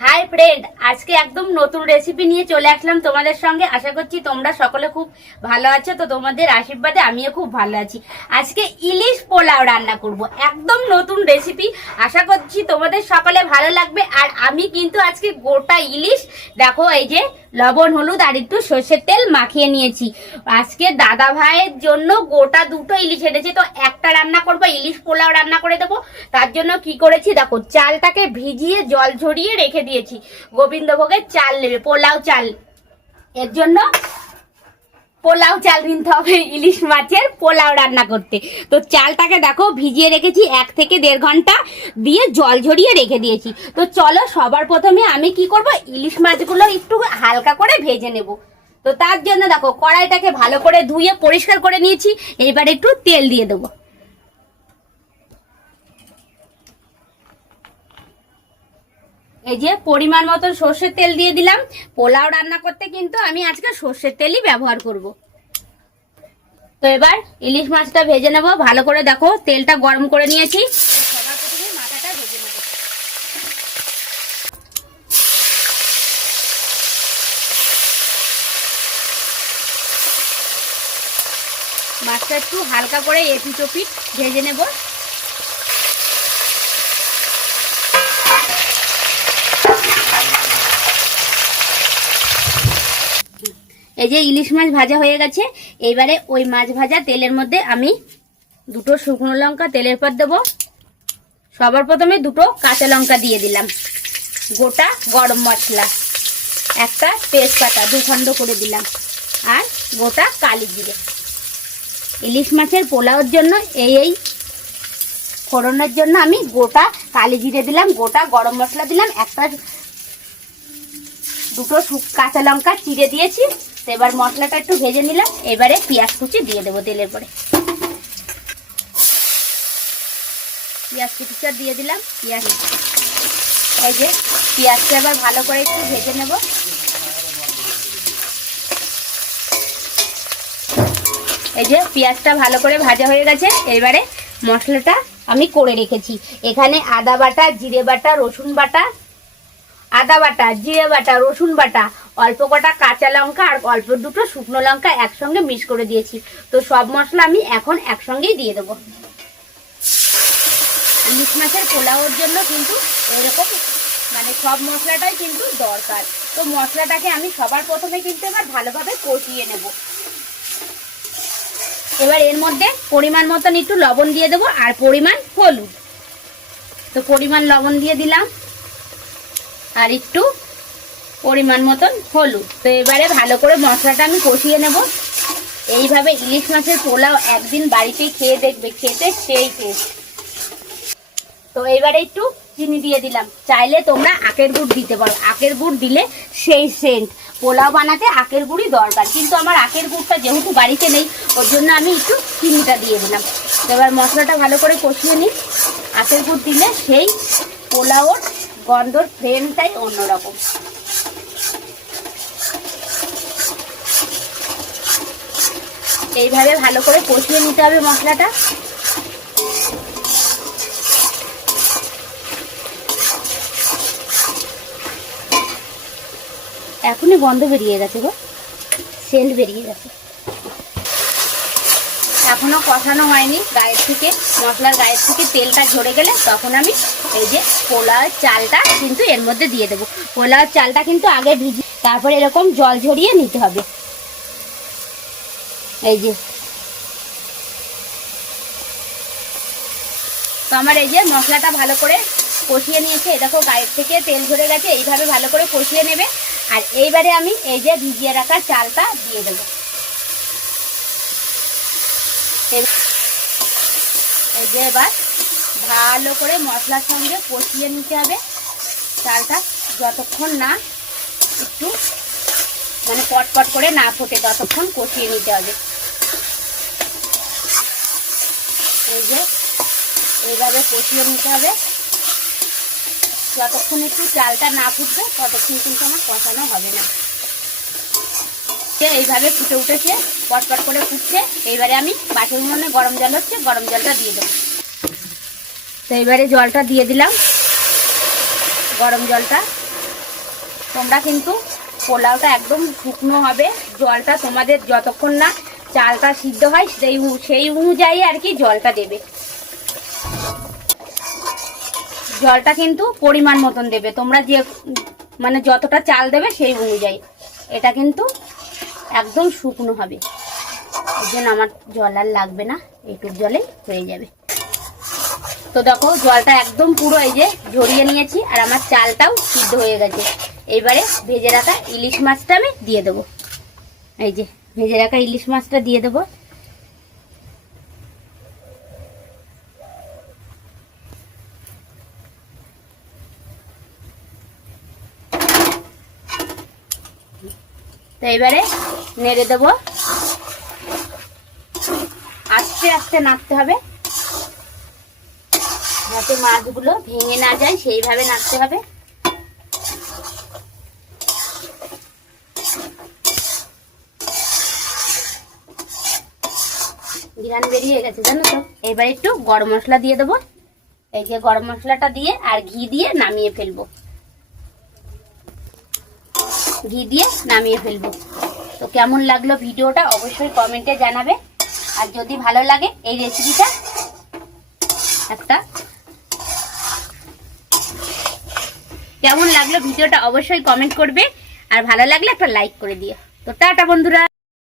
Hi friend, আজকে একদম নতুন রেসিপি নিয়ে চলে আসলাম তোমাদের সঙ্গে। আশা করছি তোমরা সকলে খুব ভালো আছো। তো তোমাদের আশীর্বাদে আমিও খুব ভালো আছি। আজকে ইলিশ পোলাও রান্না করব, একদম নতুন রেসিপি। আশা করছি তোমাদের সকলে ভালো লাগবে। আর আমি কিন্তু আজকে গোটা ইলিশ, দেখো এই যে লবণ হলুদ আর একটু সর্ষের তেল মাখিয়ে নিয়েছি। আজকে দাদা ভাইয়ের জন্য গোটা দুটো ইলিশ এনেছি, তো একটা রান্না করবো, ইলিশ পোলাও রান্না করে দেবো। তার জন্য কি করেছি দেখো, চালটাকে ভিজিয়ে জল ঝরিয়ে রেখে দিয়েছি। গোবিন্দভোগের চাল নেবে, পোলাও চাল। এর জন্য পোলাও চাল নিতে হবে ইলিশ মাছের পোলাও রান্না করতে। তো চালটাকে দেখো ভিজিয়ে রেখেছি 1 থেকে 1.5 ঘন্টা, দিয়ে জল ঝরিয়ে রেখে দিয়েছি। তো চলো সবার প্রথমে আমি কি করব, ইলিশ মাছগুলো একটু হালকা করে ভেজে নেব। তো তার জন্য দেখো কড়াইটাকে ভালো করে ধুয়ে পরিষ্কার করে নিয়েছি। এবার একটু তেল দিয়ে দেবো। এই যে পরিমাণ মতন সর্ষের তেল দিয়ে দিলাম। পোলাও রান্না করতে কিন্তু আমি আজকে সর্ষের তেলই ব্যবহার করব। তো এবার ইলিশ মাছটা ভেজে নেব ভালো করে। দেখো তেলটা গরম করে নিয়েছি। সবার প্রথমে মাথাটা ভেজে নেব। মাছটা একটু হালকা করে এপিট ওপিট ভেজে নেব। এই যে ইলিশ মাছ ভাজা হয়ে গেছে। এইবারে ওই মাছ ভাজা তেলের মধ্যে আমি 2টো শুকনো লঙ্কা তেলের পর দেবো। সবার প্রথমে 2টো কাঁচা লঙ্কা দিয়ে দিলাম। গোটা গরম মশলা একটা, তেজপাতা 2 খণ্ড করে দিলাম, আর গোটা কালি জিরে। ইলিশ মাছের পোলাওর জন্য এই ফোড়নের জন্য আমি গোটা কালি জিরে দিলাম, গোটা গরম মশলা দিলাম, একটা 2টো কাঁচা লঙ্কা চিড়ে দিয়েছি। তো এবার মশলাটা একটু ভেজে নিলাম। এবারে পেঁয়াজ কুচি দিয়ে দেবো তেলের পরে। পেঁয়াজ কুচিটা দিয়ে দিলাম। এই যে পেঁয়াজটা এবার ভালো করে একটু ভেজে নেব। এই যে পেঁয়াজটা ভালো করে ভাজা হয়ে গেছে। এবারে মশলাটা আমি করে রেখেছি। এখানে আদা বাটা, জিরে বাটা, রসুন বাটা, আদা বাটা, জিরে বাটা, রসুন বাটা, অল্প কটা কাঁচা লঙ্কা আর অল্প 2টো শুকনো লঙ্কা একসঙ্গে মিক্স করে দিয়েছি। তো সব মশলা আমি এখন একসঙ্গেই দিয়ে দেবো। ইলিশ মাছের পোলাওর জন্য কিন্তু এরকম সব মশলাটাই কিন্তু দরকার। তো মশলাটাকে আমি সবার প্রথমে কিন্তু এবার ভালোভাবে কষিয়ে নেব। এবার এর মধ্যে পরিমাণ মতন একটু লবণ দিয়ে দেবো আর পরিমাণ হলুদ। তো পরিমাণ লবণ দিয়ে দিলাম আর একটু পরিমাণ মতন হলুদ। তো এবারে ভালো করে মশলাটা আমি কষিয়ে নেব। এইভাবে ইলিশ মাছের পোলাও একদিন বাড়িতে খেয়ে দেখবে, খেতে সেই টেস্ট। তো এইবারে একটু চিনি দিয়ে দিলাম। চাইলে তোমরা আখের গুড় দিতে পারো, আখের গুড় দিলে সেই সেন্ট। পোলাও বানাতে আখের গুড়ই দরকার, কিন্তু আমার আখের গুড়টা যেহেতু বাড়িতে নেই, ওর জন্য আমি একটু চিনিটা দিয়ে দিলাম। তো এবার মশলাটা ভালো করে কষিয়ে নিই। আখের গুড় দিলে সেই পোলাওর গন্ধর ফ্লেভারটাই অন্যরকম। এইভাবে ভালো করে কষিয়ে নিতে হবে মশলাটা। এখনই গন্ধ বেরিয়ে গেছে গো, সেন্ট বেরিয়ে গেছে। এখনো কষানো হয়নি। গায়ের থেকে মশলার গায়ের থেকে তেলটা ঝরে গেলে তখন আমি এই যে পোলাওয়ের চালটা কিন্তু এর মধ্যে দিয়ে দেবো। পোলাওয়ের চালটা কিন্তু আগে ভিজি, তারপরে এরকম জল ঝরিয়ে নিতে হবে। এই যে তো আমার এই যে মশলাটা ভালো করে কষিয়ে নিয়েছে। এই দেখো গায়ের থেকে তেল ঝরে গেছে। এইভাবে ভালো করে কষিয়ে নেবে। আর এইবারে আমি এই যে ভিজিয়ে রাখা চালটা দিয়ে দেবো। এই যে এবার ভালো করে মশলার সঙ্গে কষিয়ে নিতে হবে। চালটা যতক্ষণ না একটু পটপট করে না ফোটে ততক্ষণ কষিয়ে নিতে হবে। এই যে এইভাবে কষিয়ে নিতে হবে। যতক্ষণ একটু চালটা না ফুটবে ততক্ষণ কিন্তু আমার কষানো হবে না। এইভাবে ফুটে উঠেছে, পটপট করে ফুটছে। এইবারে আমি বাটির মনে গরম জল হচ্ছে, গরম জলটা দিয়ে দেবো। তো এইবারে জলটা দিয়ে দিলাম, গরম জলটা। তোমরা কিন্তু পোলাওটা একদম শুকনো হবে, জলটা তোমাদের যতক্ষণ না চালটা সিদ্ধ হয় সেই অনুযায়ী আর কি জলটা দেবে। জলটা কিন্তু পরিমাণ মতন দেবে, তোমরা যে মানে যতটা চাল দেবে সেই অনুযায়ী। এটা কিন্তু একদম শুকনো হবে, এই জন্য আমার জল আর লাগবে না, এইটুক জলেই হয়ে যাবে। তো দেখো জলটা একদম পুরো এই যে ঝরিয়ে নিয়েছি, আর আমার চালটাও সিদ্ধ হয়ে গেছে। এবারে ভেজে রাখা ইলিশ মাছটা আমি দিয়ে দেবো। এই যে ভেজে রাখা ইলিশ মাছটা দিয়ে দেবো। তো এবারে নেড়ে দেবো, আস্তে আস্তে নাড়তে হবে যাতে মাছগুলো ভেঙে না যায়, সেইভাবে নাড়তে হবে। ঘ্রাণ বেরিয়ে গেছে জানো তো। এবার একটু গরম মশলা দিয়ে দেবো, এই যে গরম মশলাটা দিয়ে আর ঘি দিয়ে নামিয়ে ফেলবো, ঘি দিয়ে নামিয়ে ফেলবো। তো কেমন লাগলো ভিডিওটা অবশ্যই কমেন্টে জানাবে, আর যদি ভালো লাগে এই রেসিপিটা একটা কেমন লাগলো ভিডিওটা অবশ্যই কমেন্ট করবে, আর ভালো লাগলে একটা লাইক করে দিও। তো টাটা বন্ধুরা।